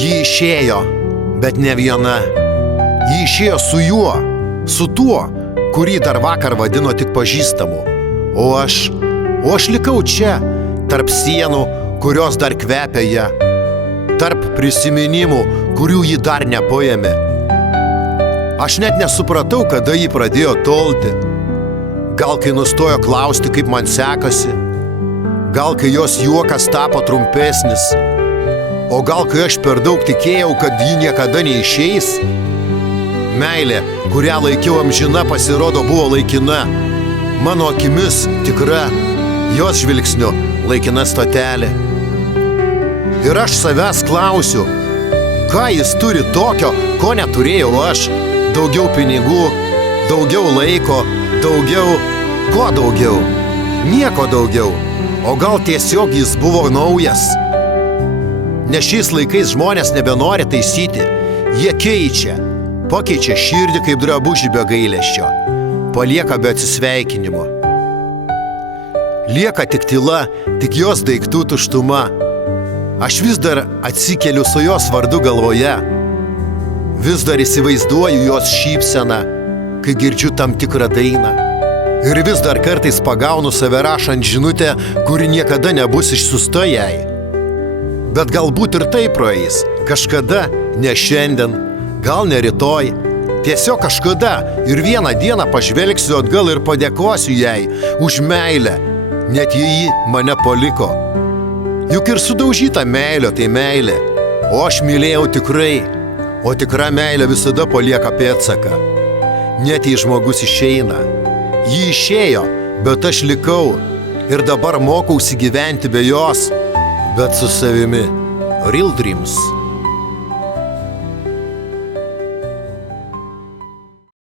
Ji išėjo, bet ne viena. Ji išėjo su juo, su tuo, kurį dar vakar vadino tik pažįstamu. O aš likau čia, tarp sienų, kurios dar kvepia ją, tarp prisiminimų, kurių ji dar nepaėmė. Aš net nesupratau, kada ji pradėjo tolti. Gal kai nustojo klausti, kaip man sekasi, gal kai jos juokas tapo trumpesnis, o gal kai aš per daug tikėjau, kad ji niekada neišeis. Meilė, kurią laikiau amžina, pasirodo buvo laikina. Mano akimis tikra, jos žvilgsniu laikina stotelė. Ir aš savęs klausiu, ką jis turi tokio, ko neturėjau aš. Daugiau pinigų, daugiau laiko, daugiau... Ko daugiau? Nieko daugiau. O gal tiesiog jis buvo naujas? Nes šiais laikais žmonės nebenori taisyti. Jie keičia. Pakeičia širdį kaip drabužį be gailesčio. Palieka be atsisveikinimo. Lieka tik tyla, tik jos daiktų tuštuma. Aš vis dar atsikeliu su jos vardu galvoje. Vis dar įsivaizduoju jos šypseną, kai girdžiu tam tikrą dainą. Ir vis dar kartais pagaunu save rašant žinutę, kuri niekada nebus išsiųsta jai. Bet galbūt ir tai praeis. Kažkada, ne šiandien, gal ne rytoj. Tiesiog kažkada ir vieną dieną pažvelgsiu atgal ir padėkosiu jai už meilę, net jei ji mane paliko. Juk ir sudaužyta meilė tai meilė, o aš mylėjau tikrai. O tikra meilė visada palieka pėdsaką. Net jei žmogus išeina. Ji išėjo, bet aš likau. Ir dabar mokausi gyventi be jos, bet su savimi. Real Dreams.